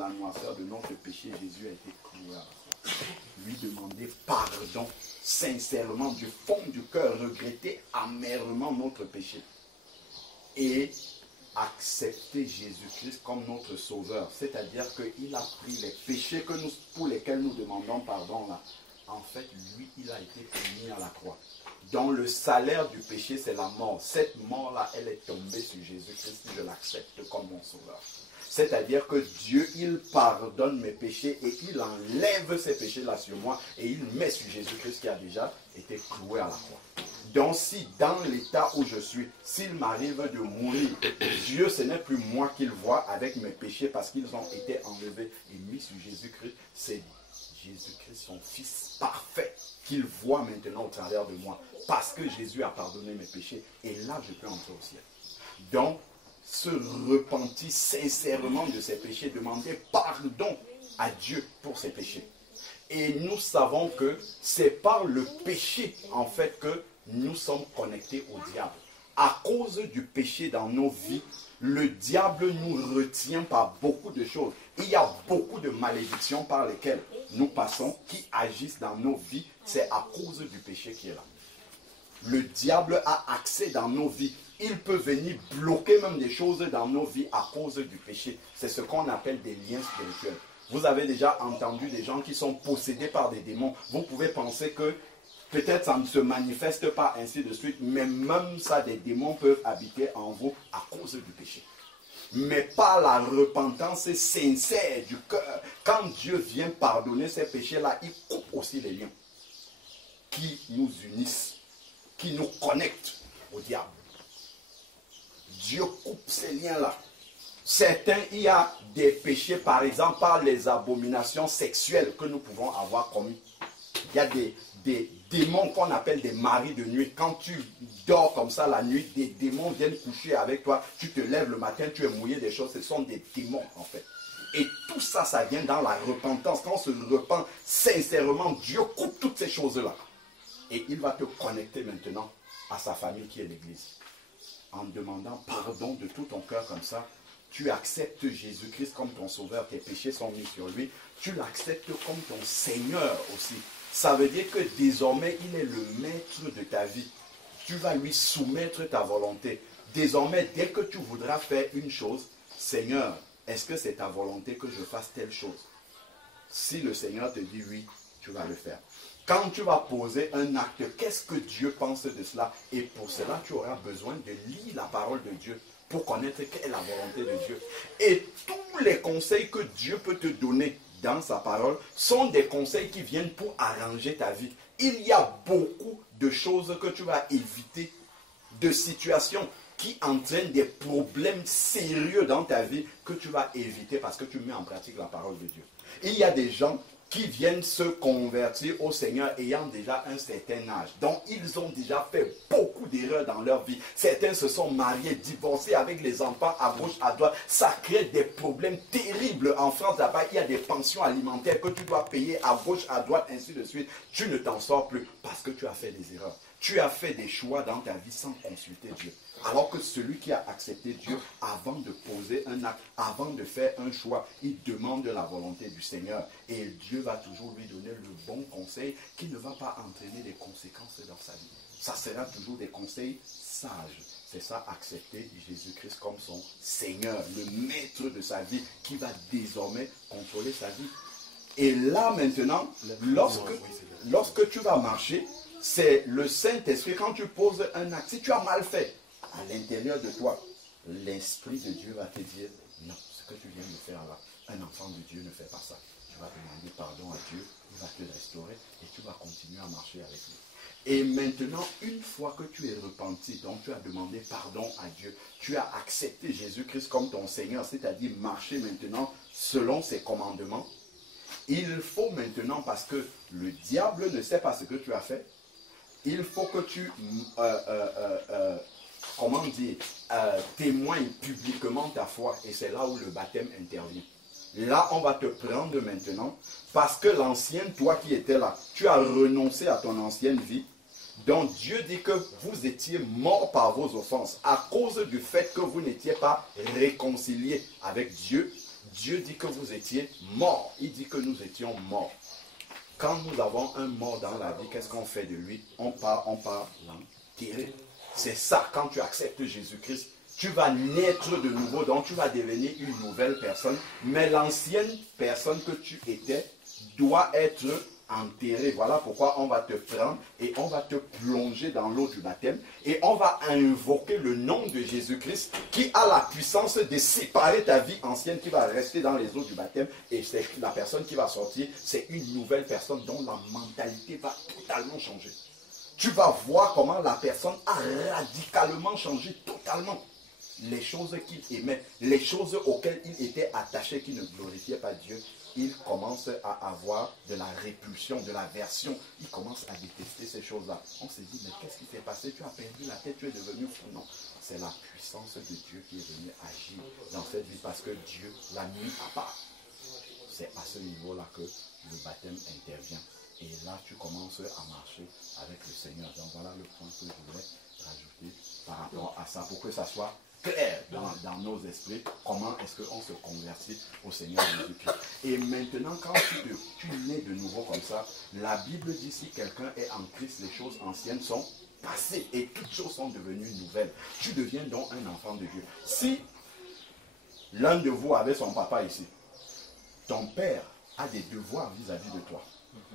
la noirceur de notre péché, Jésus a été cloué à la croix. Lui demander pardon sincèrement du fond du cœur, regretter amèrement notre péché et accepter Jésus-Christ comme notre sauveur. C'est-à-dire qu'il a pris les péchés pour lesquels nous demandons pardon là. En fait, lui, il a été puni à la croix. Donc le salaire du péché, c'est la mort. Cette mort-là, elle est tombée sur Jésus-Christ. Je l'accepte comme mon sauveur. C'est-à-dire que Dieu, il pardonne mes péchés et il enlève ces péchés-là sur moi et il met sur Jésus-Christ qui a déjà été cloué à la croix. Donc si dans l'état où je suis, s'il m'arrive de mourir, Dieu, ce n'est plus moi qu'il voit avec mes péchés parce qu'ils ont été enlevés et mis sur Jésus-Christ. C'est Jésus-Christ, son Fils parfait, qu'il voit maintenant au travers de moi parce que Jésus a pardonné mes péchés et là je peux entrer au ciel. Donc, se repentir sincèrement de ses péchés, demander pardon à Dieu pour ses péchés. Et nous savons que c'est par le péché, en fait, que nous sommes connectés au diable. À cause du péché dans nos vies, le diable nous retient par beaucoup de choses. Il y a beaucoup de malédictions par lesquelles nous passons, qui agissent dans nos vies. C'est à cause du péché qui est là. Le diable a accès dans nos vies. Il peut venir bloquer même des choses dans nos vies à cause du péché. C'est ce qu'on appelle des liens spirituels. Vous avez déjà entendu des gens qui sont possédés par des démons. Vous pouvez penser que peut-être ça ne se manifeste pas ainsi de suite, mais même ça, des démons peuvent habiter en vous à cause du péché. Mais par la repentance sincère du cœur, quand Dieu vient pardonner ces péchés-là, il coupe aussi les liens qui nous unissent, qui nous connectent au diable. Dieu coupe ces liens-là. Certains, il y a des péchés, par exemple, par les abominations sexuelles que nous pouvons avoir commis. Il y a des démons qu'on appelle des maris de nuit. Quand tu dors comme ça la nuit, des démons viennent coucher avec toi. Tu te lèves le matin, tu es mouillé des choses. Ce sont des démons, en fait. Et tout ça, ça vient dans la repentance. Quand on se repent sincèrement, Dieu coupe toutes ces choses-là. Et il va te connecter maintenant à sa famille qui est l'Église. En demandant pardon de tout ton cœur comme ça, tu acceptes Jésus-Christ comme ton sauveur, tes péchés sont mis sur lui, tu l'acceptes comme ton Seigneur aussi. Ça veut dire que désormais, il est le maître de ta vie. Tu vas lui soumettre ta volonté. Désormais, dès que tu voudras faire une chose, Seigneur, est-ce que c'est ta volonté que je fasse telle chose? Si le Seigneur te dit oui, tu vas le faire. Quand tu vas poser un acte, qu'est-ce que Dieu pense de cela? Et pour cela, tu auras besoin de lire la parole de Dieu pour connaître quelle est la volonté de Dieu. Et tous les conseils que Dieu peut te donner dans sa parole sont des conseils qui viennent pour arranger ta vie. Il y a beaucoup de choses que tu vas éviter, de situations qui entraînent des problèmes sérieux dans ta vie que tu vas éviter parce que tu mets en pratique la parole de Dieu. Il y a des gens qui viennent se convertir au Seigneur ayant déjà un certain âge. Donc, ils ont déjà fait beaucoup d'erreurs dans leur vie. Certains se sont mariés, divorcés avec les enfants à gauche, à droite. Ça crée des problèmes terribles. En France, là-bas, il y a des pensions alimentaires que tu dois payer à gauche, à droite, ainsi de suite. Tu ne t'en sors plus parce que tu as fait des erreurs. Tu as fait des choix dans ta vie sans consulter Dieu. Alors que celui qui a accepté Dieu, avant de poser un acte, avant de faire un choix, il demande la volonté du Seigneur. Et Dieu va toujours lui donner le bon conseil qui ne va pas entraîner des conséquences dans sa vie. Ça sera toujours des conseils sages. C'est ça, accepter Jésus-Christ comme son Seigneur, le maître de sa vie, qui va désormais contrôler sa vie. Et là maintenant, lorsque tu vas marcher, c'est le Saint-Esprit, quand tu poses un acte, si tu as mal fait, à l'intérieur de toi, l'Esprit de Dieu va te dire, non, ce que tu viens de faire là, un enfant de Dieu ne fait pas ça. Tu vas demander pardon à Dieu, il va te restaurer et tu vas continuer à marcher avec lui. Et maintenant, une fois que tu es repenti, donc tu as demandé pardon à Dieu, tu as accepté Jésus-Christ comme ton Seigneur, c'est-à-dire marcher maintenant selon ses commandements, il faut maintenant, parce que le diable ne sait pas ce que tu as fait, il faut que tu, témoignes publiquement ta foi. Et c'est là où le baptême intervient. Là, on va te prendre maintenant, parce que l'ancienne toi qui étais là, tu as renoncé à ton ancienne vie. Donc Dieu dit que vous étiez morts par vos offenses, à cause du fait que vous n'étiez pas réconciliés avec Dieu. Dieu dit que vous étiez morts. Il dit que nous étions morts. Quand nous avons un mort dans la vie, qu'est-ce qu'on fait de lui? On part l'enterrer. C'est ça, quand tu acceptes Jésus-Christ, tu vas naître de nouveau, donc tu vas devenir une nouvelle personne. Mais l'ancienne personne que tu étais doit être enterrée. Voilà pourquoi on va te prendre et on va te plonger dans l'eau du baptême. Et on va invoquer le nom de Jésus-Christ qui a la puissance de séparer ta vie ancienne qui va rester dans les eaux du baptême. Et c'est la personne qui va sortir, c'est une nouvelle personne dont la mentalité va totalement changer. Tu vas voir comment la personne a radicalement changé totalement. Les choses qu'il aimait, les choses auxquelles il était attaché, qui ne glorifiaient pas Dieu, il commence à avoir de la répulsion, de l'aversion. Il commence à détester ces choses-là. On se dit, mais qu'est-ce qui s'est passé? Tu as perdu la tête, tu es devenu fou. Non, c'est la puissance de Dieu qui est venue agir dans cette vie parce que Dieu l'a mis à part. C'est à ce niveau-là que le baptême intervient. Et là, tu commences à marcher avec le Seigneur. Donc voilà le point que je voulais rajouter par rapport à ça, pour que ça soit clair dans nos esprits, comment est-ce qu'on se convertit au Seigneur Jésus-Christ. Et maintenant, quand tu nais de nouveau comme ça, la Bible dit si quelqu'un est en Christ, les choses anciennes sont passées et toutes choses sont devenues nouvelles. Tu deviens donc un enfant de Dieu. Si l'un de vous avait son papa ici, ton père a des devoirs vis-à-vis de toi.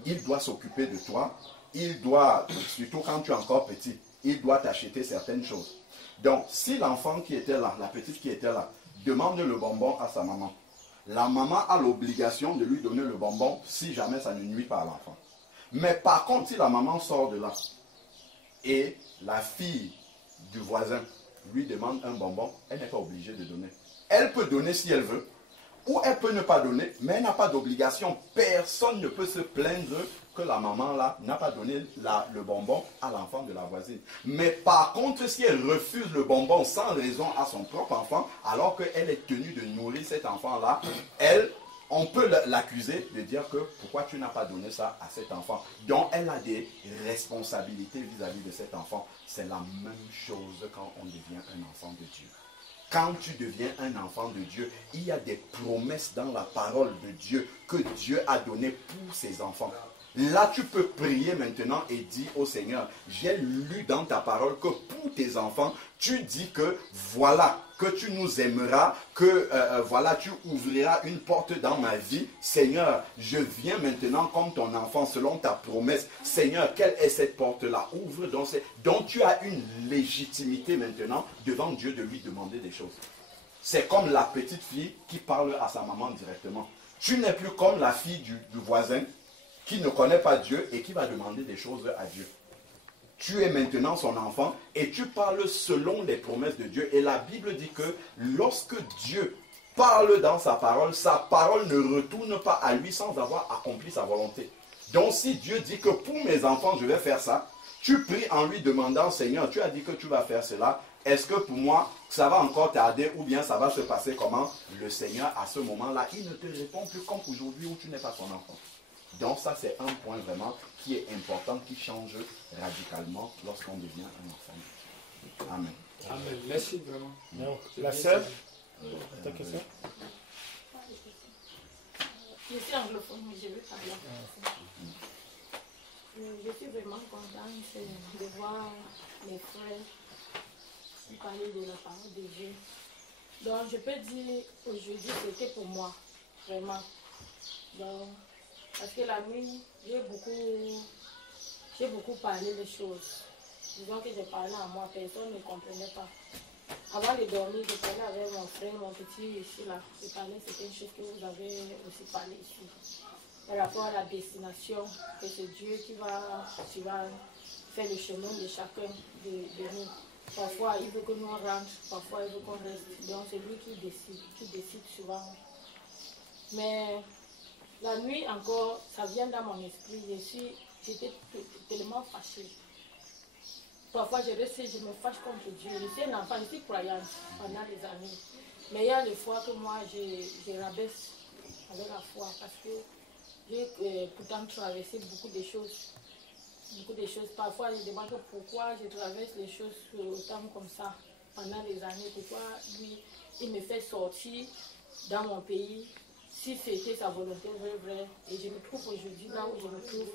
Il doit s'occuper de toi. Il doit, surtout quand tu es encore petit, il doit t'acheter certaines choses. Donc, si l'enfant qui était là, la petite qui était là, demande le bonbon à sa maman, la maman a l'obligation de lui donner le bonbon si jamais ça ne nuit pas à l'enfant. Mais par contre, si la maman sort de là et la fille du voisin lui demande un bonbon, elle n'est pas obligée de donner. Elle peut donner si elle veut, ou elle peut ne pas donner, mais elle n'a pas d'obligation. Personne ne peut se plaindre que la maman là n'a pas donné le bonbon à l'enfant de la voisine. Mais par contre, si elle refuse le bonbon sans raison à son propre enfant, alors qu'elle est tenue de nourrir cet enfant là, on peut l'accuser de dire que pourquoi tu n'as pas donné ça à cet enfant. Donc elle a des responsabilités vis-à-vis de cet enfant. C'est la même chose quand on devient un enfant de Dieu. Quand tu deviens un enfant de Dieu, il y a des promesses dans la parole de Dieu que Dieu a données pour ses enfants. Là, tu peux prier maintenant et dire au Seigneur, j'ai lu dans ta parole que pour tes enfants, tu dis que voilà, que tu nous aimeras, que voilà, tu ouvriras une porte dans ma vie. Seigneur, je viens maintenant comme ton enfant selon ta promesse. Seigneur, quelle est cette porte-là? Ouvre donc tu as une légitimité maintenant devant Dieu de lui demander des choses. C'est comme la petite fille qui parle à sa maman directement. Tu n'es plus comme la fille du voisin qui ne connaît pas Dieu et qui va demander des choses à Dieu. Tu es maintenant son enfant et tu parles selon les promesses de Dieu. Et la Bible dit que lorsque Dieu parle dans sa parole ne retourne pas à lui sans avoir accompli sa volonté. Donc si Dieu dit que pour mes enfants je vais faire ça, tu pries en lui demandant, Seigneur, tu as dit que tu vas faire cela. Est-ce que pour moi, ça va encore tarder ou bien ça va se passer comment? Le Seigneur, à ce moment-là, il ne te répond plus comme aujourd'hui où tu n'es pas son enfant. Donc ça, c'est un point vraiment qui est important, qui change radicalement lorsqu'on devient un enfant. Amen. Amen. Merci vraiment. Donc, la sœur, ta question? Je suis anglophone, mais je veux parler en français. Je suis vraiment contente de voir mes frères parler de la parole de Dieu. Donc, je peux dire aujourd'hui, c'était pour moi, vraiment. Donc, parce que la nuit, j'ai beaucoup parlé des choses. Disons que j'ai parlé à moi, personne ne comprenait pas. Avant de dormir, je parlais avec mon frère, mon petit ici là. Je parlais certaines choses que vous avez aussi parlé ici. Par rapport à la destination, que c'est Dieu qui va faire le chemin de chacun de nous. Parfois, il veut que nous rentrons, parfois, il veut qu'on reste. Donc, c'est lui qui décide souvent. Mais la nuit encore, ça vient dans mon esprit. J'étais tellement fâchée. Parfois, je me fâche contre Dieu. Je suis un enfant, je suis croyante pendant des années. Mais il y a des fois que moi, je rabaisse avec la foi parce que j'ai pourtant traversé beaucoup de choses. Parfois, je demande pourquoi je traverse les choses autant comme ça pendant des années. Pourquoi lui, il me fait sortir dans mon pays, si c'était sa volonté vraie, et je me trouve aujourd'hui là où je me trouve,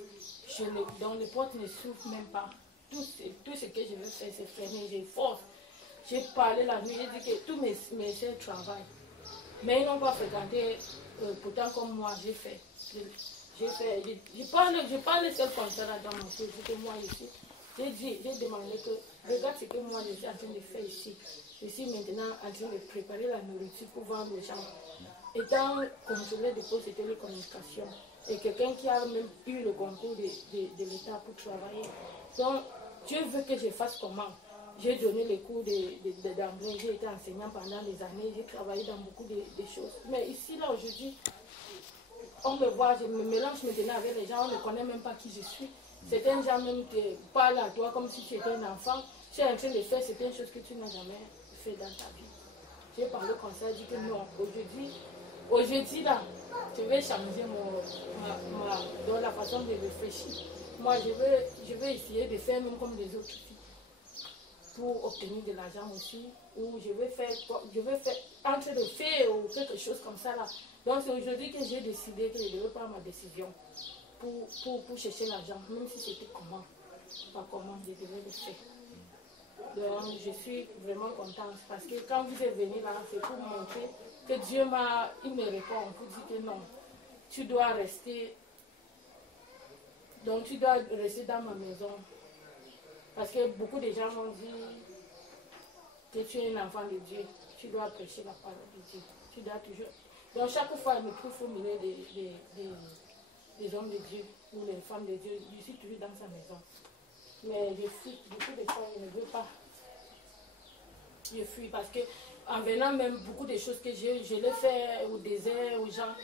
dans les portes ne s'ouvrent même pas. Tout ce que je veux faire, c'est fermer, j'ai force. J'ai parlé la nuit, j'ai dit que tous mes soeurs travaillent. Mais ils n'ont pas fréquenté, pourtant comme moi, j'ai fait. Je parle seul comme ça là dans mon cœur, que moi ici. J'ai demandé que, regarde ce que moi je suis en train de faire ici. Je suis maintenant en train de préparer la nourriture pour vendre aux gens. Étant contrôleur de poste de télécommunication, et quelqu'un qui a même eu le concours de l'État pour travailler. Donc, Dieu veut que je fasse comment? J'ai donné les cours d'anglais, j'ai été enseignant pendant des années, j'ai travaillé dans beaucoup de choses. Mais ici, là, aujourd'hui, on me voit, je me mélange maintenant avec les gens, on ne connaît même pas qui je suis. Certains gens même te parlent à toi comme si tu étais un enfant. Tu es en train de faire certaines choses que tu n'as jamais fait dans ta vie. J'ai parlé comme ça, j'ai dit que non, aujourd'hui là, je vais changer dans la façon de réfléchir. Moi, je veux essayer de faire même comme les autres filles pour obtenir de l'argent aussi, ou je veux faire entre le fait ou quelque chose comme ça là. Donc c'est aujourd'hui que j'ai décidé que je devais prendre ma décision pour chercher l'argent, même si c'était comment, pas comment, je devais le faire. Donc je suis vraiment contente parce que quand vous êtes venu là, c'est pour montrer que Dieu il me répond pour dire que non, tu dois rester. Donc tu dois rester dans ma maison. Parce que beaucoup de gens m'ont dit que tu es un enfant de Dieu, tu dois prêcher la parole de Dieu. Tu dois toujours. Donc chaque fois, je me trouve au milieu des hommes de Dieu ou les femmes de Dieu. Je suis toujours dans sa maison. Mais je fuis. Beaucoup de fois, je ne veux pas. Je fuis parce que en venant même, beaucoup de choses que je l'ai fait au désert, aux gens,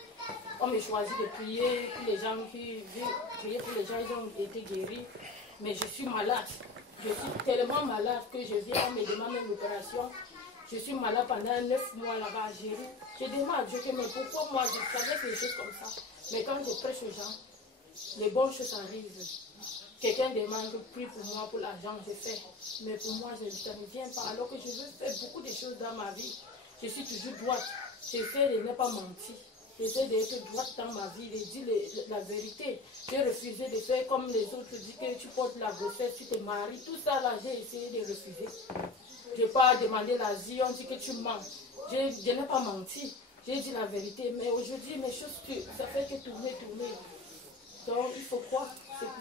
on me choisit de prier pour les gens qui prier pour les gens, ils ont été guéris. Mais je suis malade. Je suis tellement malade que je viens, on me demande une opération. Je suis malade pendant 9 mois là-bas à Géry. Je demande à Dieu que, mais pourquoi moi je savais des choses comme ça. Mais quand je prêche aux gens, les bonnes choses arrivent. Quelqu'un demande, prie pour moi, pour l'argent, je fais. Mais pour moi, ça ne vient pas. Alors que je veux faire beaucoup de choses dans ma vie. Je suis toujours droite. J'essaie de ne pas mentir. J'essaie d'être droite dans ma vie, de dire la vérité. J'ai refusé de faire comme les autres, dire que tu portes la grossesse, tu te maries. Tout ça là, j'ai essayé de refuser. Je n'ai pas demandé l'asile, on dit que tu mens. Je n'ai pas menti. J'ai dit la vérité. Mais aujourd'hui, mes choses, ça fait que tourner. Donc il faut croire.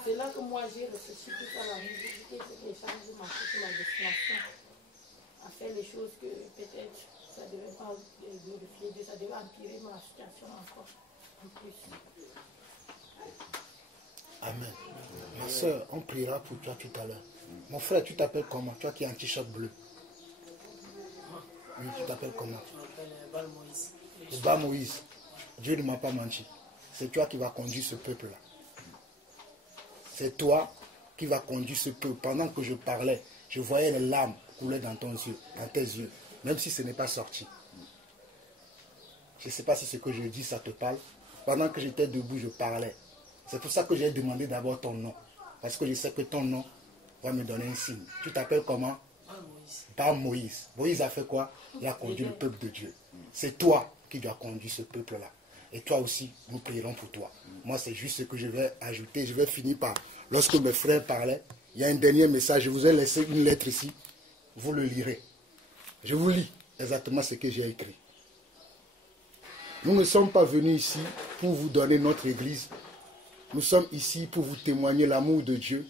C'est là que moi j'ai réfléchi tout à la nuit. J'ai dit que j'ai changé ma destination. À faire les choses que peut-être ça ne devait pas glorifier Dieu, ça devait empirer ma situation encore en plus. Amen. Ma soeur, on priera pour toi tout à l'heure. Mon frère, tu t'appelles comment? Toi qui as un t-shirt bleu. Oui, tu t'appelles comment? Je m'appelle Bal Moïse. Bal Moïse. Dieu ne m'a pas menti. C'est toi qui vas conduire ce peuple-là. C'est toi qui vas conduire ce peuple. Pendant que je parlais, je voyais les larmes couler dans tes yeux, même si ce n'est pas sorti. Je ne sais pas si ce que je dis, ça te parle. Pendant que j'étais debout, je parlais. C'est pour ça que j'ai demandé d'abord ton nom. Parce que je sais que ton nom va me donner un signe. Tu t'appelles comment? Bal Moïse. Moïse a fait quoi? Il a conduit le peuple de Dieu. C'est toi qui dois conduire ce peuple-là. Et toi aussi, nous prierons pour toi. Moi, c'est juste ce que je vais ajouter. Je vais finir par, lorsque mes frères parlaient, il y a un dernier message. Je vous ai laissé une lettre ici. Vous le lirez. Je vous lis exactement ce que j'ai écrit. Nous ne sommes pas venus ici pour vous donner notre église. Nous sommes ici pour vous témoigner l'amour de Dieu.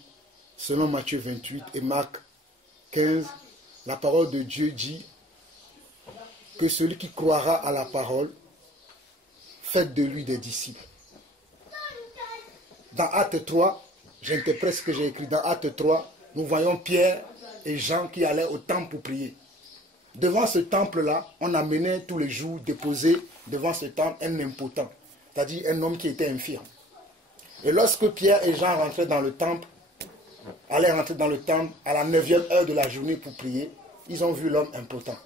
Selon Matthieu 28 et Marc 15, la parole de Dieu dit que celui qui croira à la parole, faites de lui des disciples. Dans Acte 3, j'interprète ce que j'ai écrit. Dans Acte 3, nous voyons Pierre et Jean qui allaient au temple pour prier. Devant ce temple-là, on amenait tous les jours déposer devant ce temple un impotent, c'est-à-dire un homme qui était infirme. Et lorsque Pierre et Jean rentraient dans le temple, allaient rentrer dans le temple à la 9e heure de la journée pour prier, ils ont vu l'homme impotent.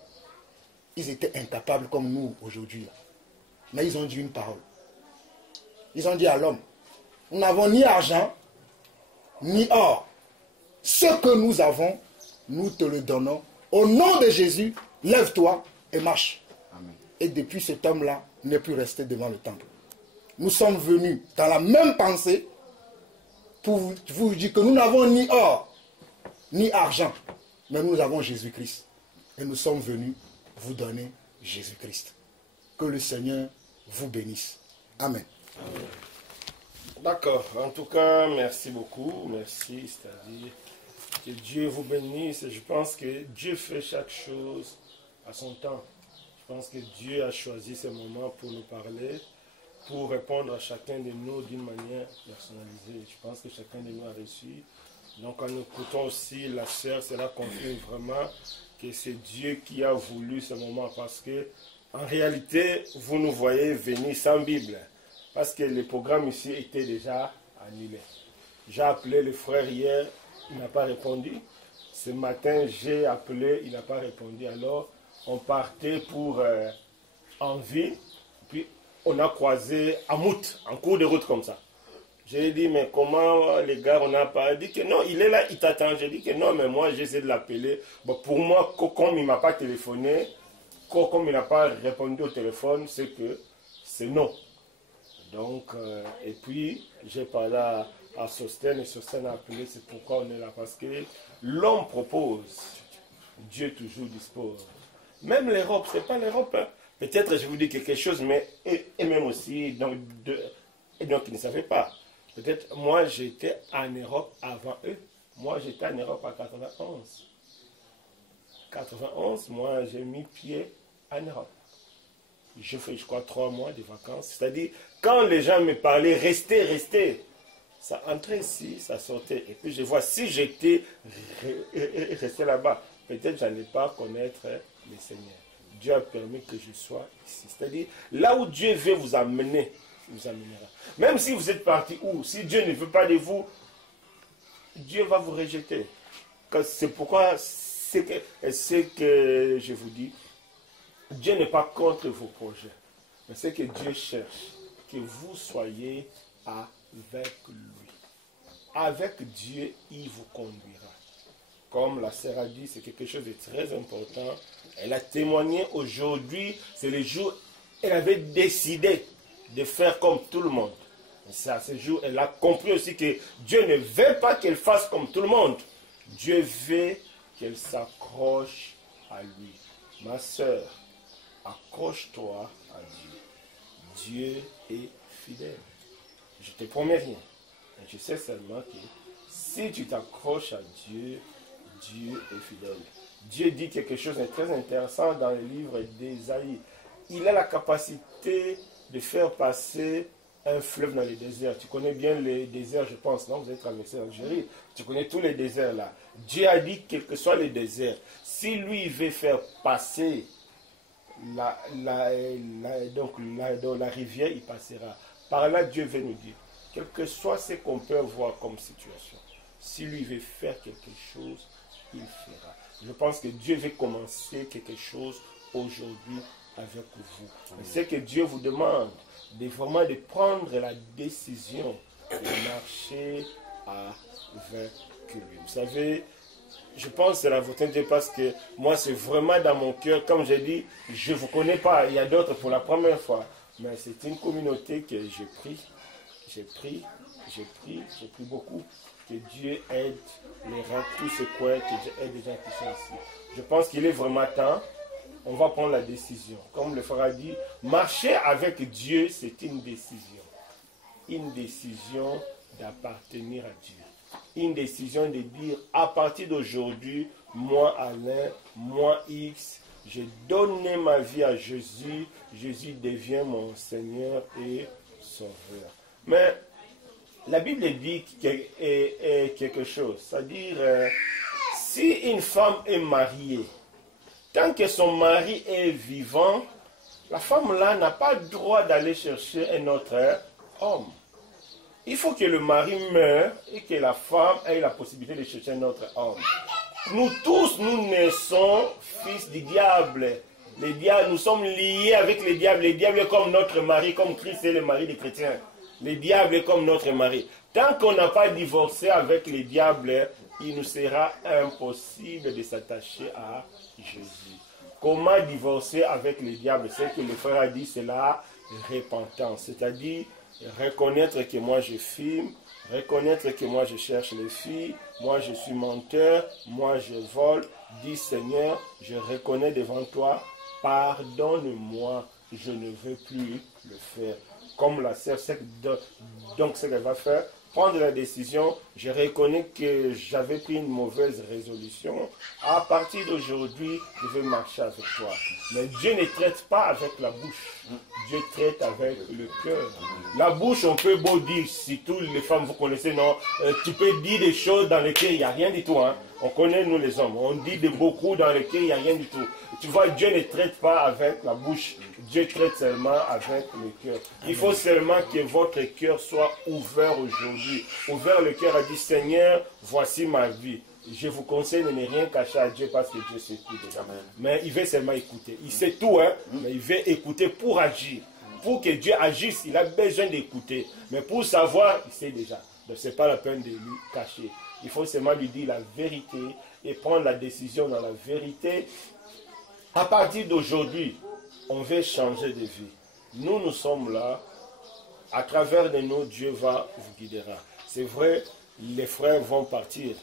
Ils étaient incapables comme nous aujourd'hui. Mais ils ont dit une parole. Ils ont dit à l'homme, nous n'avons ni argent, ni or. Ce que nous avons, nous te le donnons. Au nom de Jésus, lève-toi et marche. Amen. Et depuis, cet homme-là n'est plus resté devant le temple. Nous sommes venus dans la même pensée pour vous dire que nous n'avons ni or, ni argent, mais nous avons Jésus-Christ. Et nous sommes venus vous donner Jésus-Christ. Que le Seigneur vous bénisse. Amen. D'accord. En tout cas, merci beaucoup. Merci. C'est-à-dire que Dieu vous bénisse. Je pense que Dieu fait chaque chose à son temps. Je pense que Dieu a choisi ce moment pour nous parler, pour répondre à chacun de nous d'une manière personnalisée. Je pense que chacun de nous a reçu. Donc en écoutant aussi la sœur, cela confirme vraiment que c'est Dieu qui a voulu ce moment, parce que en réalité, vous nous voyez venir sans Bible, parce que le programme ici était déjà annulé. J'ai appelé le frère hier, il n'a pas répondu. Ce matin, j'ai appelé, il n'a pas répondu. Alors, on partait pour Envie, puis on a croisé à Mout, en cours de route comme ça. J'ai dit, mais comment les gars, on n'a pas dit que non, il est là, il t'attend. J'ai dit que non, mais moi, j'essaie de l'appeler. Bon, pour moi, comme il ne m'a pas téléphoné, comme il n'a pas répondu au téléphone, c'est que c'est non. Donc, et puis, j'ai parlé à Sostène, et Sostène a appelé, c'est pourquoi on est là. Parce que l'homme propose, Dieu toujours dispose. Même l'Europe, ce n'est pas l'Europe. Hein. Peut-être je vous dis quelque chose, mais et même aussi, donc ils ne savaient pas. Peut-être moi, j'étais en Europe avant eux. Moi, j'étais en Europe en 91. 91, moi, j'ai mis pied en Europe. Je fais, je crois, 3 mois de vacances. C'est-à-dire, quand les gens me parlaient, restez, ça entrait ici, ça sortait. Et puis je vois, si j'étais resté là-bas, peut-être je n'allais pas connaître le Seigneur. Dieu a permis que je sois ici. C'est-à-dire, là où Dieu veut vous amener, il vous amènera. Même si vous êtes parti où, si Dieu ne veut pas de vous, Dieu va vous rejeter. C'est pourquoi, c'est que je vous dis, Dieu n'est pas contre vos projets, mais c'est que Dieu cherche que vous soyez avec lui. Avec Dieu, il vous conduira. Comme la sœur a dit, c'est quelque chose de très important. Elle a témoigné aujourd'hui, c'est le jour où elle avait décidé de faire comme tout le monde. Et c'est à ce jour, elle a compris aussi que Dieu ne veut pas qu'elle fasse comme tout le monde. Dieu veut qu'elle s'accroche à lui. Ma sœur, accroche-toi à Dieu. Dieu est fidèle. Je te promets rien. Je sais seulement que si tu t'accroches à Dieu, Dieu est fidèle. Dieu dit quelque chose de très intéressant dans le livre d'Ésaïe. Il a la capacité de faire passer un fleuve dans le désert. Tu connais bien les déserts, je pense, non? Vous avez traversé l'Algérie. Tu connais tous les déserts là. Dieu a dit, quel que soit les déserts, si lui veut faire passer la rivière, il passera. Par là, Dieu veut nous dire, quel que soit ce qu'on peut voir comme situation, si lui veut faire quelque chose, il fera. Je pense que Dieu veut commencer quelque chose aujourd'hui avec vous. C'est que Dieu vous demande vraiment de prendre la décision de marcher avec lui. Vous savez, je pense que c'est la volonté de Dieu, parce que moi, c'est vraiment dans mon cœur. Comme j'ai dit, je ne vous connais pas. Il y a d'autres pour la première fois. Mais c'est une communauté que j'ai pris beaucoup. Que Dieu aide les rangs, tous ces coins, que Dieu aide les gens qui sont ici. Je pense qu'il est vraiment temps. On va prendre la décision. Comme le frère a dit, marcher avec Dieu, c'est une décision. Une décision d'appartenir à Dieu. Une décision de dire, à partir d'aujourd'hui, moi Alain, moi X, j'ai donné ma vie à Jésus. Jésus devient mon Seigneur et Sauveur. Mais la Bible dit quelque chose. C'est-à-dire, si une femme est mariée, tant que son mari est vivant, la femme-là n'a pas le droit d'aller chercher un autre homme. Il faut que le mari meure et que la femme ait la possibilité de chercher un autre homme. Nous tous, nous naissons fils du diable. Les diables, nous sommes liés avec les diables. Les diables comme notre mari, comme Christ est le mari des chrétiens. Les diables comme notre mari. Tant qu'on n'a pas divorcé avec les diables, il nous sera impossible de s'attacher à Jésus. Comment divorcer avec le diable? C'est que le frère a dit, c'est la repentance. C'est-à-dire reconnaître que moi je fume, reconnaître que moi je cherche les filles, moi je suis menteur, moi je vole. Dis Seigneur, je reconnais devant toi, pardonne-moi, je ne veux plus le faire. Comme la sœur, donc ce qu'elle va faire, prendre la décision, je reconnais que j'avais pris une mauvaise résolution. À partir d'aujourd'hui, je vais marcher avec toi. Mais Dieu ne traite pas avec la bouche. Dieu traite avec le cœur. La bouche, on peut beau dire, si toutes les femmes vous connaissez, non, tu peux dire des choses dans lesquelles il n'y a rien du tout. Hein. On connaît nous les hommes, on dit de beaucoup dans lesquels il n'y a rien du tout. Tu vois, Dieu ne traite pas avec la bouche, Dieu traite seulement avec le cœur. Il faut seulement que votre cœur soit ouvert aujourd'hui. Ouvert le cœur a dit, Seigneur, voici ma vie. Je vous conseille de ne rien cacher à Dieu parce que Dieu sait tout déjà. Mais il veut seulement écouter. Il sait tout, hein, mais il veut écouter pour agir. Pour que Dieu agisse, il a besoin d'écouter. Mais pour savoir, il sait déjà. Donc ce n'est pas la peine de lui cacher. Il faut seulement lui dire la vérité et prendre la décision dans la vérité. À partir d'aujourd'hui, on veut changer de vie. Nous, nous sommes là. À travers de nous, Dieu va vous guidera. C'est vrai, les frères vont partir.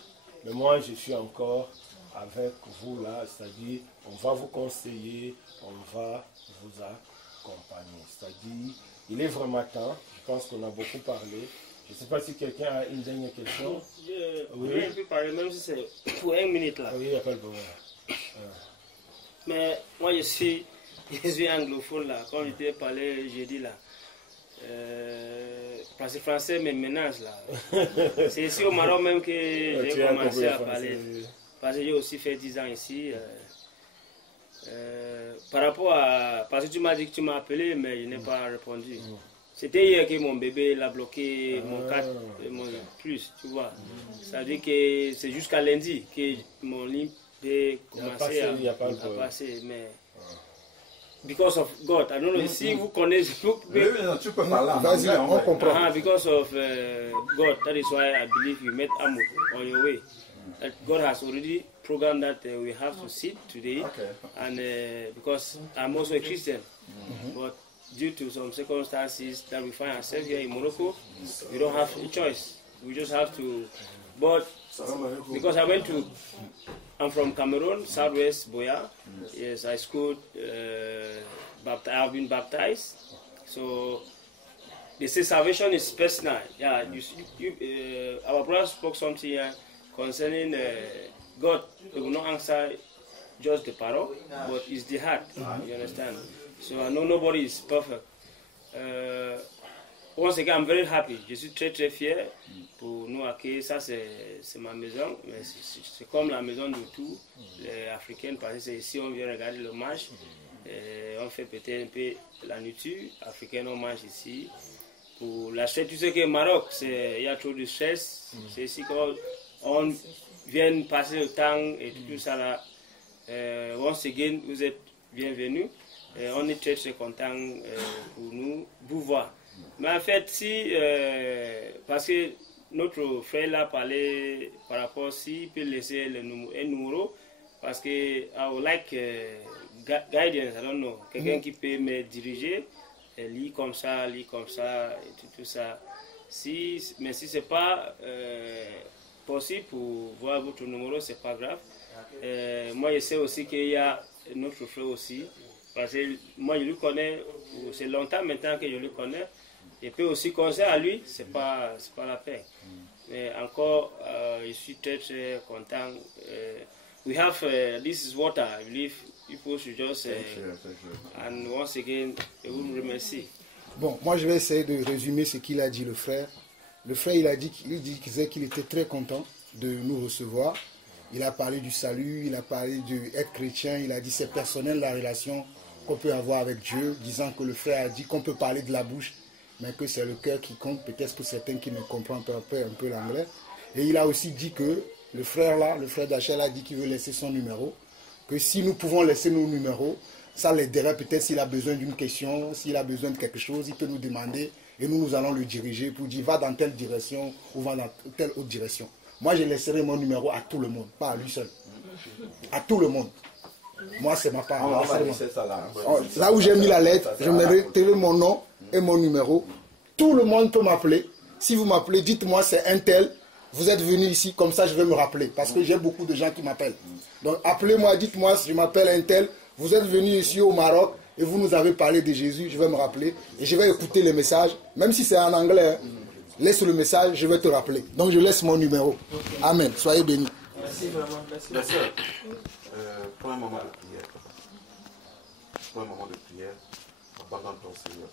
Mais moi, je suis encore avec vous là. C'est-à-dire, on va vous conseiller, on va vous accompagner. C'est-à-dire, il est vraiment temps. Je pense qu'on a beaucoup parlé. Je ne sais pas si quelqu'un a une dernière question. Oui, un peu parler, même si c'est pour 1 minute là. Oui, il n'y a pas de problème. Mais moi, je suis anglophone là. Quand je t'ai parlé jeudi là, parce que le français me menace là. C'est ici au Maroc même que j'ai commencé à parler. Parce que j'ai aussi fait 10 ans ici. Par rapport à... Parce que tu m'as dit que tu m'as appelé, mais je n'ai pas répondu. C'était hier que mon bébé l'a bloqué, mon 4, mon plus, tu vois. Ça veut dire que c'est jusqu'à lundi que mon lit peut commencer à passer. Mais because of God, I don't know, si vous connaissez... Oui, tu peux parler en Vas-y, anglais, on comprend. Because of God, that is why I believe you met Amo on your way. That God has already programmed that we have to sit today, and because I'm also a Christian, but due to some circumstances that we find ourselves here in Morocco, we don't have a choice. We just have to. But because I'm from Cameroon, Southwest Boya. Yes, I schooled. I've been baptized. So they say salvation is personal. Yeah, our brother spoke something here concerning God. They will not answer just the parole, but it's the heart. You understand? So I know nobody is perfect. Once again, I'm very happy. Je suis très très fier pour nous accueillir. Ça c'est ma maison, mais c'est comme la maison de tous les Africains parce que c'est ici on vient regarder le match. On fait peut-être un peu la nourriture africaine, on mange ici. Pour la stress, tu sais que Maroc, il y a trop de stress. C'est ici qu'on vient passer le temps et tout ça là. Once again, vous êtes bienvenus. On est très très content pour nous vous voir. Mais en fait, si, parce que notre frère l'a parlé par rapport s'il peut laisser un numéro, parce que I would like guidance, I don't know, quelqu'un qui peut me diriger, lis comme ça, et tout ça. Mais si ce n'est pas possible pour voir votre numéro, ce n'est pas grave. Moi, je sais aussi qu'il y a notre frère aussi. Parce que moi je le connais, c'est longtemps maintenant que je le connais. Et puis aussi conseiller à lui, c'est pas la peine. Mais encore, je suis très très content. We have, this is water, I believe people should just, and once again, je vous remercie. Bon, moi je vais essayer de résumer ce qu'il a dit le frère. Le frère, il disait qu'il était très content de nous recevoir. Il a parlé du salut, il a parlé d'être chrétien, il a dit c'est personnel la relation qu'on peut avoir avec Dieu, disant que le frère a dit qu'on peut parler de la bouche, mais que c'est le cœur qui compte, peut-être pour certains qui ne comprennent pas un peu l'anglais. Et il a aussi dit que le frère d'Achel a dit qu'il veut laisser son numéro, que si nous pouvons laisser nos numéros, ça l'aiderait peut-être s'il a besoin d'une question, s'il a besoin de quelque chose, il peut nous demander et nous allons le diriger pour dire va dans telle direction ou va dans telle autre direction. Moi, je laisserai mon numéro à tout le monde, pas à lui seul. À tout le monde. Moi, c'est ma part. On va Là, laisser ça là. là où j'ai mis la lettre, je mettrai mon nom et mon numéro. Tout le monde peut m'appeler. Si vous m'appelez, dites-moi c'est un tel. Vous êtes venu ici, comme ça je vais me rappeler. Parce que j'ai beaucoup de gens qui m'appellent. Donc appelez-moi, dites-moi, je m'appelle un tel. Vous êtes venu ici au Maroc et vous nous avez parlé de Jésus. Je vais me rappeler et je vais écouter les messages. Même si c'est en anglais, hein, laisse le message, je vais te rappeler. Donc je laisse mon numéro. Amen. Soyez bénis. Merci vraiment. Merci. La sœur, pour un moment de prière. Pour un moment de prière, abandonne ton Seigneur.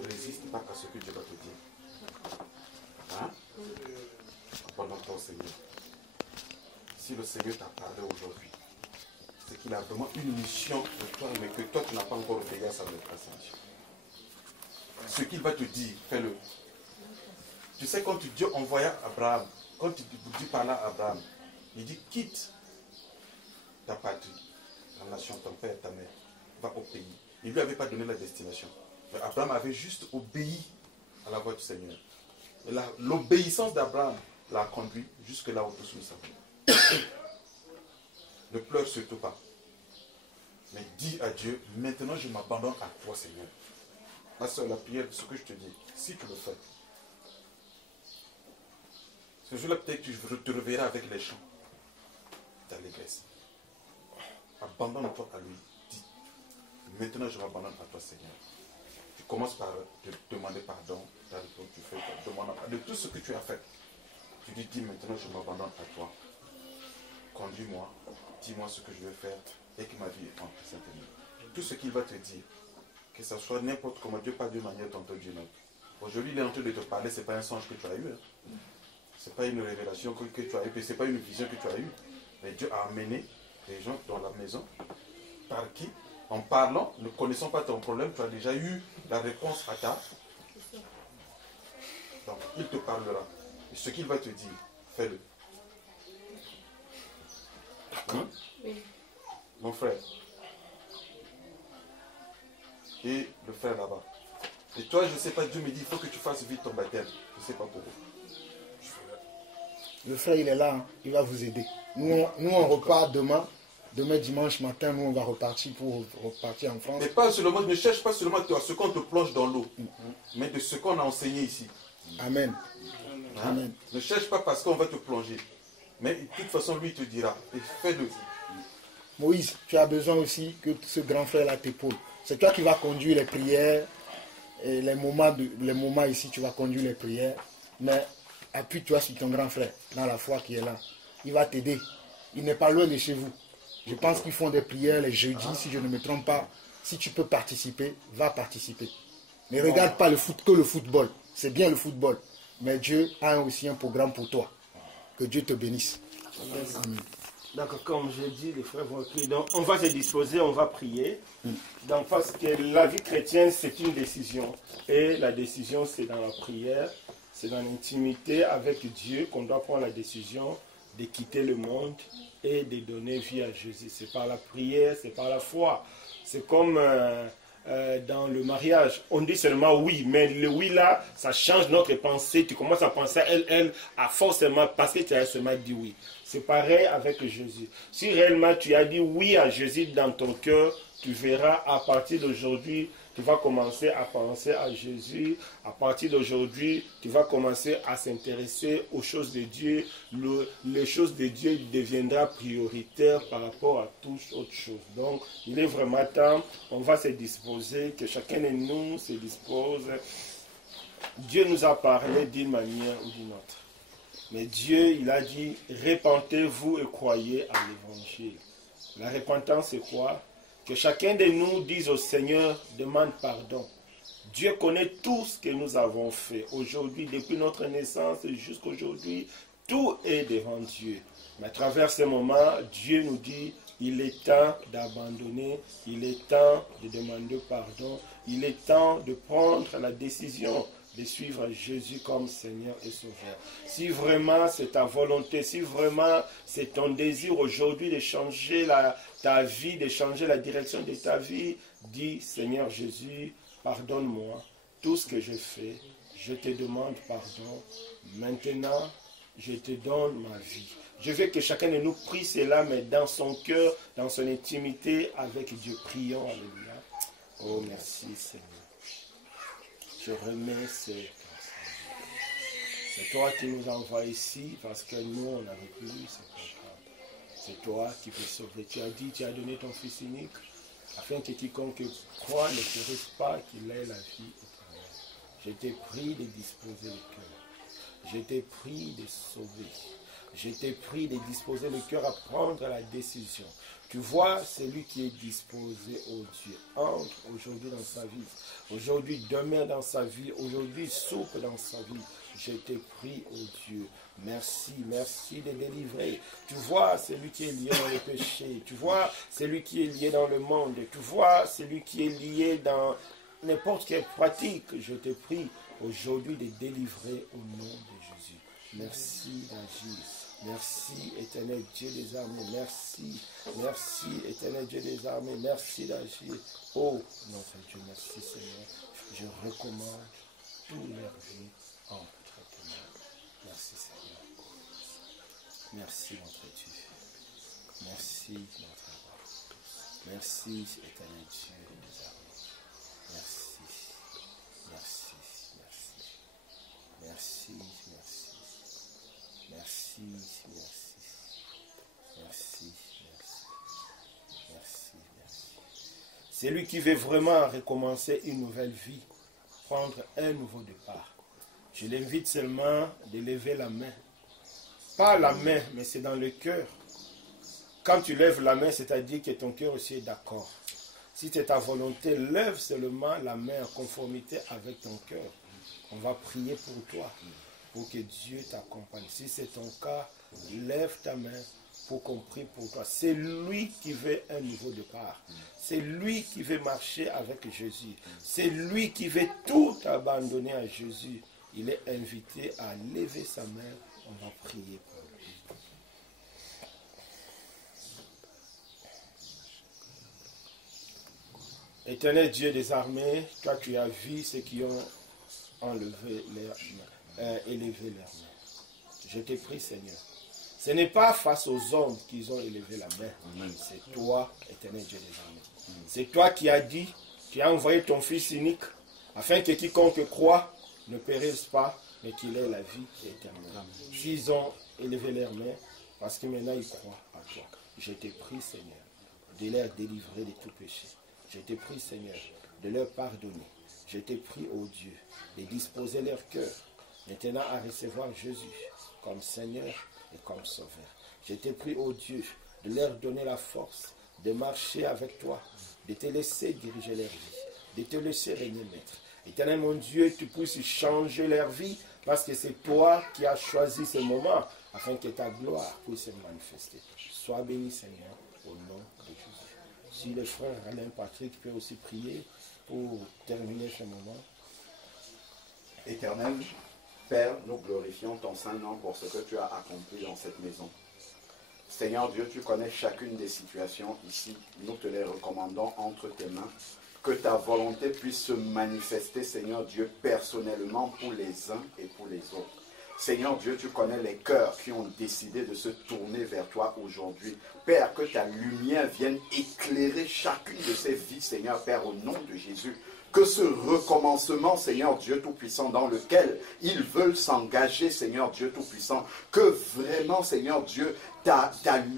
Ne résiste pas à ce que Dieu va te dire. Hein? Abandonne ton Seigneur. Si le Seigneur t'a parlé aujourd'hui, c'est qu'il a vraiment une mission pour toi, mais que toi tu n'as pas encore obéi à sa mission. Ce qu'il va te dire, fais-le. Tu sais, quand Dieu envoya Abraham, quand Dieu parla à Abraham, il dit quitte ta patrie, la nation, ton père, ta mère, va au pays. Il ne lui avait pas donné la destination. Mais Abraham avait juste obéi à la voix du Seigneur. Et l'obéissance d'Abraham l'a conduit jusque là où tout sa vie. Ne pleure surtout pas. Mais dis à Dieu, maintenant je m'abandonne à toi, Seigneur. Ma soeur, la prière, ce que je te dis, si tu le fais, ce jour-là, peut-être que tu te reverras avec les chants d'allégresse. Abandonne-toi à lui. Dis, maintenant je m'abandonne à toi, Seigneur. Tu commences par te demander pardon. Tu fais demande de tout ce que tu as fait. Tu dis maintenant je m'abandonne à toi. Conduis-moi, dis-moi ce que je vais faire et que ma vie est en sainteté. Tout ce qu'il va te dire, que ce soit n'importe comment, Dieu pas d'une manière tantôt d'une autre. Aujourd'hui, il est en train de te parler, ce n'est pas un songe que tu as eu. Hein. Ce n'est pas une révélation que tu as eue, ce n'est pas une vision que tu as eue. Mais Dieu a amené des gens dans la maison par qui, en parlant, ne connaissant pas ton problème, tu as déjà eu la réponse à ta. Donc, il te parlera. Et ce qu'il va te dire, fais-le. D'accord? Oui. Mon frère. Et le frère là-bas. Et toi, je ne sais pas, Dieu me dit, il faut que tu fasses vite ton baptême. Je ne sais pas pourquoi. Le frère, il est là, hein. Il va vous aider. Nous, on repart demain. Demain, dimanche matin, nous, on va repartir pour repartir en France. Mais pas seulement, ne cherche pas seulement à ce qu'on te plonge dans l'eau, mais de ce qu'on a enseigné ici. Amen. Hein? Amen. Ne cherche pas parce qu'on va te plonger. Mais de toute façon, lui te dira. Et fais-le. Moïse, tu as besoin aussi que ce grand frère-là t'épaule. C'est toi qui vas conduire les prières. Et les moments ici, tu vas conduire les prières. Mais appuie-toi sur ton grand frère, dans la foi qui est là. Il va t'aider. Il n'est pas loin de chez vous. Je pense qu'ils font des prières les jeudis, si je ne me trompe pas. Si tu peux participer, va participer. Ne regarde pas que le football. C'est bien le football. Mais Dieu a aussi un programme pour toi. Que Dieu te bénisse. Amen. Donc, comme je dis, les frères vont prier. Donc, on va se disposer, on va prier. Donc, parce que la vie chrétienne, c'est une décision. Et la décision, c'est dans la prière. C'est dans l'intimité avec Dieu qu'on doit prendre la décision de quitter le monde et de donner vie à Jésus. C'est par la prière, c'est par la foi. C'est comme dans le mariage. On dit seulement oui, mais le oui là, ça change notre pensée. Tu commences à penser à elle, à forcément, parce que tu as seulement dit oui. C'est pareil avec Jésus. Si réellement tu as dit oui à Jésus dans ton cœur, tu verras à partir d'aujourd'hui, tu vas commencer à penser à Jésus. À partir d'aujourd'hui, tu vas commencer à s'intéresser aux choses de Dieu. Les choses de Dieu deviendront prioritaires par rapport à toute autre chose. Donc, il est vraiment temps, on va se disposer, que chacun de nous se dispose. Dieu nous a parlé d'une manière ou d'une autre. Mais Dieu, il a dit, repentez-vous et croyez à l'évangile. La repentance, c'est quoi? Que chacun de nous dise au Seigneur, demande pardon. Dieu connaît tout ce que nous avons fait. Aujourd'hui, depuis notre naissance jusqu'à aujourd'hui, tout est devant Dieu. Mais à travers ce moment, Dieu nous dit, il est temps d'abandonner, il est temps de demander pardon, il est temps de prendre la décision de suivre Jésus comme Seigneur et Sauveur. Si vraiment c'est ta volonté, si vraiment c'est ton désir aujourd'hui de changer ta vie, de changer la direction de ta vie, dis Seigneur Jésus, pardonne-moi tout ce que j'ai fait. Je te demande pardon maintenant je te donne ma vie. Je veux que chacun de nous prie cela, mais dans son cœur, dans son intimité avec Dieu. Prions, alléluia. Oh, merci Seigneur. Je remets c'est toi qui nous envoies ici, parce que nous, on n'avait plus ce comprendre. C'est toi qui veux sauver. Tu as dit, tu as donné ton Fils unique, afin que quiconque croit ne périsse pas, qu'il ait la vie éternelle. Je t'ai prie de disposer le cœur. Je t'ai prie de sauver. Je t'ai prie de disposer le cœur à prendre la décision. Tu vois, celui qui est disposé au Dieu entre aujourd'hui dans sa vie. Aujourd'hui, demain dans sa vie. Aujourd'hui, souple dans sa vie. Je te prie, oh Dieu, merci, merci de délivrer. Tu vois celui qui est lié dans le péché. Tu vois celui qui est lié dans le monde. Tu vois celui qui est lié dans n'importe quelle pratique. Je te prie aujourd'hui de délivrer au nom de Jésus. Merci d'agir. Merci, éternel Dieu des armées. Merci, merci, éternel Dieu des armées. Merci d'agir. Oh, notre Dieu, merci Seigneur. Je recommande tous leurs vies entre tes mains. Merci Seigneur. Merci notre Dieu. Merci notre roi. Merci, éternel Dieu des armées. Merci, merci, merci. Merci, merci. Merci, merci, merci, merci, merci, merci. Celui qui veut vraiment recommencer une nouvelle vie, prendre un nouveau départ, je l'invite seulement de lever la main. Pas la main, mais c'est dans le cœur. Quand tu lèves la main, c'est-à-dire que ton cœur aussi est d'accord. Si c'est ta volonté, lève seulement la main en conformité avec ton cœur. On va prier pour toi, pour que Dieu t'accompagne. Si c'est ton cas, lève ta main pour qu'on prie pour toi. C'est lui qui veut un nouveau départ. C'est lui qui veut marcher avec Jésus. C'est lui qui veut tout abandonner à Jésus. Il est invité à lever sa main. On va prier pour lui. Éternel Dieu des armées, toi tu as vu ceux qui ont enlevé élevé leurs mains. Je te prie, Seigneur. Ce n'est pas face aux hommes qu'ils ont élevé la main. C'est toi, éternel Dieu des armées. C'est toi qui as dit, qui as envoyé ton Fils unique, afin que quiconque croit ne périsse pas, mais qu'il ait la vie éternelle. S'ils ont élevé leurs mains, parce que maintenant ils croient à toi. Je te prie, Seigneur, de leur délivrer de tout péché. Je te prie, Seigneur, de leur pardonner. Je te prie, ô Dieu, de disposer leur cœur maintenant à recevoir Jésus comme Seigneur et comme Sauveur. Je te prie, ô Dieu, de leur donner la force de marcher avec toi, de te laisser diriger leur vie, de te laisser régner maître. Éternel mon Dieu, tu puisses changer leur vie parce que c'est toi qui as choisi ce moment afin que ta gloire puisse se manifester. Sois béni, Seigneur, au nom de Jésus. Si le frère Alain Patrick peut aussi prier pour terminer ce moment. Éternel Père, nous glorifions ton Saint-Nom pour ce que tu as accompli dans cette maison. Seigneur Dieu, tu connais chacune des situations ici. Nous te les recommandons entre tes mains. Que ta volonté puisse se manifester, Seigneur Dieu, personnellement pour les uns et pour les autres. Seigneur Dieu, tu connais les cœurs qui ont décidé de se tourner vers toi aujourd'hui. Père, que ta lumière vienne éclairer chacune de ces vies, Seigneur Père, au nom de Jésus. Que ce recommencement, Seigneur Dieu Tout-Puissant, dans lequel ils veulent s'engager, Seigneur Dieu Tout-Puissant, que vraiment, Seigneur Dieu, ta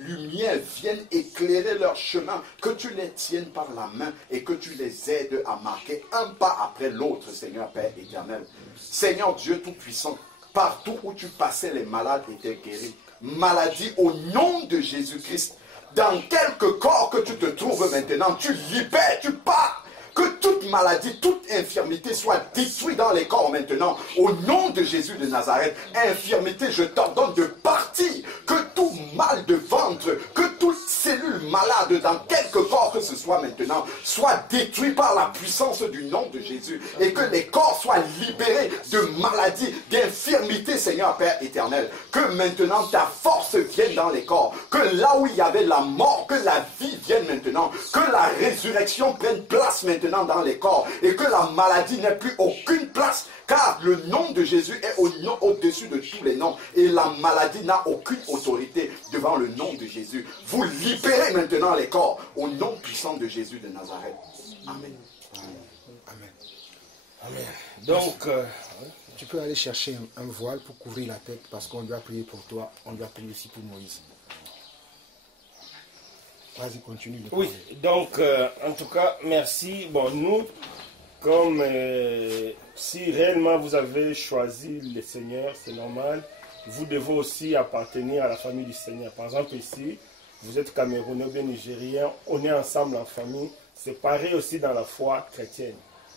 lumière vienne éclairer leur chemin, que tu les tiennes par la main et que tu les aides à marquer un pas après l'autre, Seigneur Père éternel. Seigneur Dieu Tout-Puissant, partout où tu passais, les malades étaient guéris. Maladie au nom de Jésus-Christ. Dans quelque corps que tu te trouves maintenant, tu libères, tu pars. Que toute maladie, toute infirmité soit détruite dans les corps maintenant. Au nom de Jésus de Nazareth, infirmité, je t'ordonne de partir. Que tout mal de ventre, que toute cellule malade dans quelque corps que ce soit maintenant, soit détruit par la puissance du nom de Jésus. Et que les corps soient libérés de maladies, d'infirmités, Seigneur Père éternel. Que maintenant ta force vienne dans les corps. Que là où il y avait la mort, que la vie vienne maintenant. Que la résurrection prenne place maintenant dans les corps et que la maladie n'ait plus aucune place, Car le nom de Jésus est au-dessus de tous les noms. Et la maladie n'a aucune autorité devant le nom de Jésus. Vous libérez maintenant les corps au nom puissant de Jésus de Nazareth. Amen. Amen. Amen. Donc, tu peux aller chercher un voile pour couvrir la tête parce qu'on doit prier pour toi. On doit prier aussi pour Moïse. Vas-y, continue. oui, donc, en tout cas, merci. Bon, nous, comme si réellement vous avez choisi le Seigneur, c'est normal, vous devez aussi appartenir à la famille du Seigneur. Par exemple, ici, vous êtes Camerounais ou bien Nigérien, on est ensemble en famille. C'est pareil aussi dans la foi chrétienne.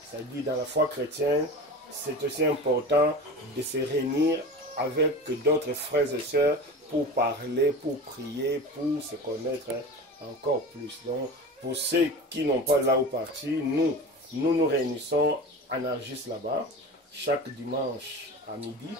C'est-à-dire, dans la foi chrétienne, c'est aussi important de se réunir avec d'autres frères et sœurs pour parler, pour prier, pour se connaître encore plus. Donc, pour ceux qui n'ont pas là où partir, nous réunissons à Nargis là-bas, chaque dimanche à midi.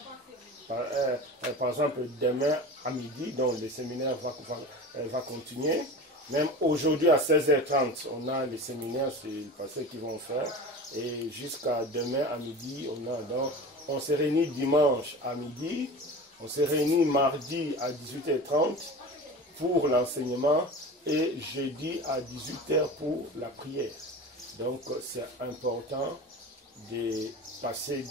Par exemple, demain à midi, donc le séminaire va continuer. Même aujourd'hui à 16h30, on a les séminaires, c'est les pasteurs qui vont faire. Et jusqu'à demain à midi, on se réunit dimanche à midi, on se réunit mardi à 18h30 pour l'enseignement et jeudi à 18h pour la prière. Donc c'est important de passer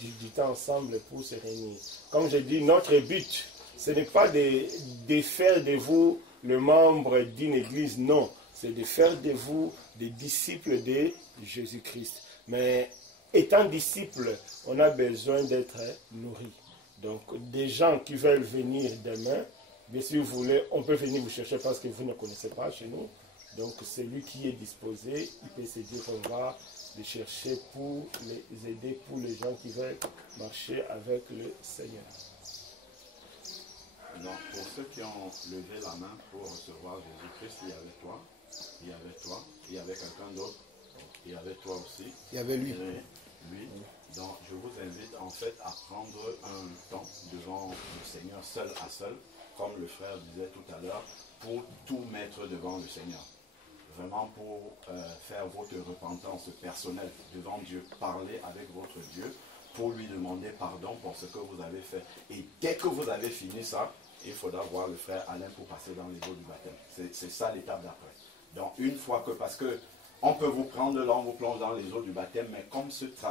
du temps ensemble pour se réunir. Comme je dis, notre but, ce n'est pas de faire de vous le membre d'une église, non. C'est de faire de vous des disciples de Jésus-Christ. Mais étant disciples, on a besoin d'être nourris. Donc des gens qui veulent venir demain, bien si vous voulez, on peut venir vous chercher parce que vous ne connaissez pas chez nous. Donc celui qui est disposé, il peut se dire qu'on va les chercher pour les aider, pour les gens qui veulent marcher avec le Seigneur. Donc, pour ceux qui ont levé la main pour recevoir Jésus-Christ, il y avait toi, il y avait toi, il y avait quelqu'un d'autre, il y avait toi aussi. Il y avait lui. Lui. Donc, je vous invite en fait à prendre un temps devant le Seigneur, seul à seul, comme le frère disait tout à l'heure, pour tout mettre devant le Seigneur. Vraiment pour faire votre repentance personnelle devant Dieu. Parler avec votre Dieu pour lui demander pardon pour ce que vous avez fait. Et dès que vous avez fini ça, il faudra voir le frère Alain pour passer dans les eaux du baptême. C'est ça l'étape d'après. Donc une fois que, parce que on peut vous prendre là, on vous plonge dans les eaux du baptême, mais comme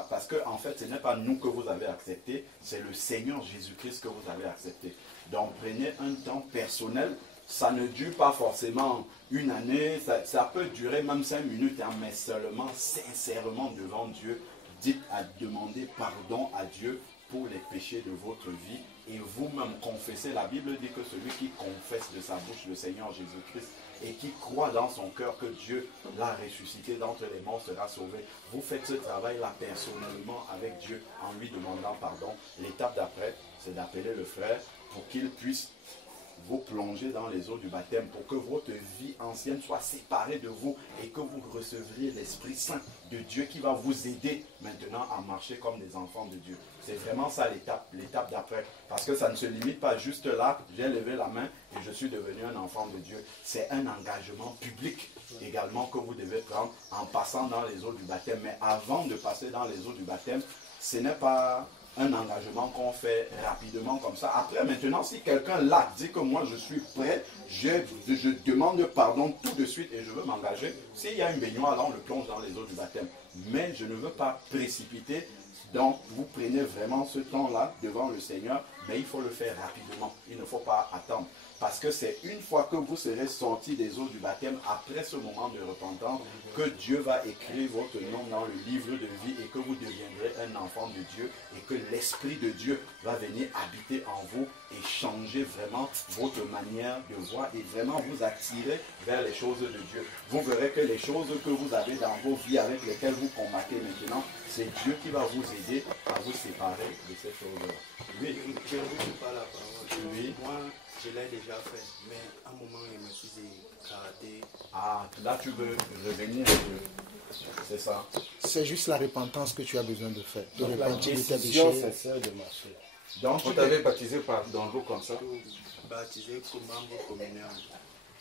parce que en fait ce n'est pas nous que vous avez accepté, c'est le Seigneur Jésus-Christ que vous avez accepté. Donc prenez un temps personnel. Ça ne dure pas forcément une année, ça peut durer même 5 minutes, hein, mais seulement sincèrement devant Dieu, dites à demander pardon à Dieu pour les péchés de votre vie et vous-même confessez. La Bible dit que celui qui confesse de sa bouche le Seigneur Jésus-Christ et qui croit dans son cœur que Dieu l'a ressuscité d'entre les morts sera sauvé. Vous faites ce travail-là personnellement avec Dieu en lui demandant pardon. L'étape d'après, c'est d'appeler le frère pour qu'il puisse vous plonger dans les eaux du baptême pour que votre vie ancienne soit séparée de vous et que vous recevriez l'Esprit Saint de Dieu qui va vous aider maintenant à marcher comme des enfants de Dieu. C'est vraiment ça l'étape d'après. Parce que ça ne se limite pas juste là, j'ai levé la main et je suis devenu un enfant de Dieu. C'est un engagement public également que vous devez prendre en passant dans les eaux du baptême. Mais avant de passer dans les eaux du baptême, ce n'est pas un engagement qu'on fait rapidement comme ça. Après, maintenant, si quelqu'un là dit que moi je suis prêt, je demande pardon tout de suite et je veux m'engager. S'il y a une baignoire, là on le plonge dans les eaux du baptême. Mais je ne veux pas précipiter. Donc, vous prenez vraiment ce temps-là devant le Seigneur, mais il faut le faire rapidement. Il ne faut pas attendre. Parce que c'est une fois que vous serez sortis des eaux du baptême, après ce moment de repentance, que Dieu va écrire votre nom dans le livre de vie et que vous deviendrez un enfant de Dieu et que l'Esprit de Dieu va venir habiter en vous et changer vraiment votre manière de voir et vraiment vous attirer vers les choses de Dieu. Vous verrez que les choses que vous avez dans vos vies avec lesquelles vous combattez maintenant, c'est Dieu qui va vous aider à vous séparer de ces choses-là. Oui. Je ne vous pas la parole. Oui. Moi, je l'ai déjà fait, mais à un moment, je me suis écarté. Ah, là tu veux revenir un peu. C'est ça. C'est juste la repentance que tu as besoin de faire. De Donc la repentir de tes décision péchés. sincère de marcher. Donc On t'avait baptisé dans l'eau comme ça. Baptisé comme membre communal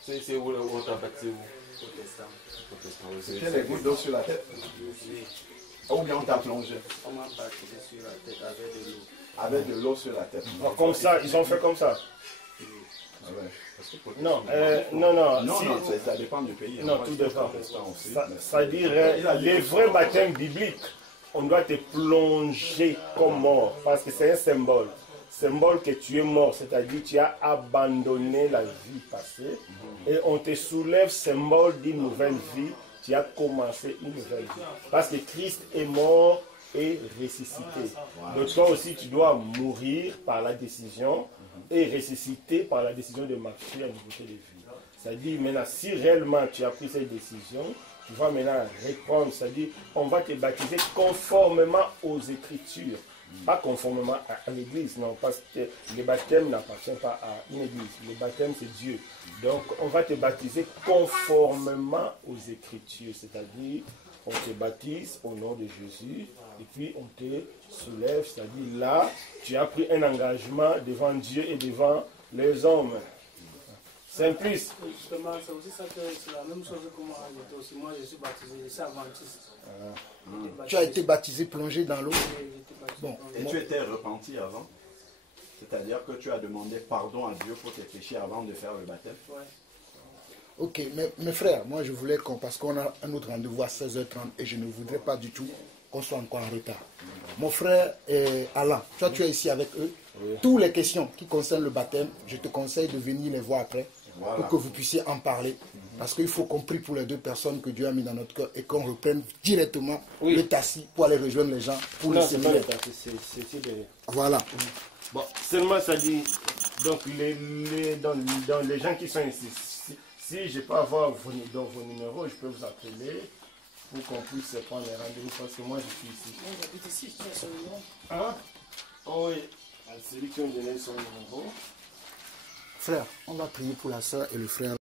C'est où on t'a baptisé où? protestant. Protestant, oui, C'était les gouttes d'eau sur la tête. Oui. Ou bien on t'a plongé On m'a baptisé sur la tête avec de l'eau. avec de l'eau sur la tête. Comme ça, ils ont fait comme ça. Ah ouais. Non, non. Non, si- non, ça dépend du pays. Non, Moi, tout je suis dépend. protestant aussi, mais C'est-à-dire, il a les dit- vrais baptêmes bibliques, on doit te plonger comme mort, parce que c'est un symbole. Symbole que tu es mort, c'est-à-dire tu as abandonné la vie passée, et on te soulève symbole d'une nouvelle vie, tu as commencé une nouvelle vie. Parce que Christ est mort et ressuscité. Donc toi aussi, tu dois mourir par la décision et ressusciter par la décision de marcher à nouveauté de vie. C'est-à-dire, maintenant, si réellement tu as pris cette décision, tu vas maintenant répondre. C'est-à-dire, on va te baptiser conformément aux Écritures. Pas conformément à l'Église, non, parce que le baptême n'appartient pas à une Église. Le baptême, c'est Dieu. Donc, on va te baptiser conformément aux Écritures. C'est-à-dire, on te baptise au nom de Jésus et puis on te soulève. C'est-à-dire, là, tu as pris un engagement devant Dieu et devant les hommes. Simplice. Justement, c'est aussi ça que c'est la même chose que moi. J'étais aussi, moi, je suis baptisé, je suis adventiste. Tu as été baptisé, plongé dans l'eau. Bon, Et moi- tu étais repenti avant? C'est-à-dire que tu as demandé pardon à Dieu pour tes péchés avant de faire le baptême? Ouais. Ok, mais mes frères, moi je voulais qu'on, parce qu'on a un autre rendez-vous à 16h30 et je ne voudrais pas du tout qu'on soit encore en retard. Mon frère Alain, toi tu es ici avec eux. Toutes les questions qui concernent le baptême, je te conseille de venir les voir après pour que vous puissiez en parler. Parce qu'il faut qu'on prie pour les deux personnes que Dieu a mis dans notre cœur et qu'on reprenne directement le tassis pour aller rejoindre les gens pour le Non, c'est pas séminaire. le tassis, c'est derrière. Voilà. Bon, seulement ça dit, donc dans les gens qui sont ici, si je peux avoir vos numéros, je peux vous appeler pour qu'on puisse prendre les rendez-vous parce que moi je suis ici. Moi, j'habite ici, je tiens sur le nom. Ah, oh oui, celui qui a donné son numéro. Frère, on va prier pour la soeur et le frère.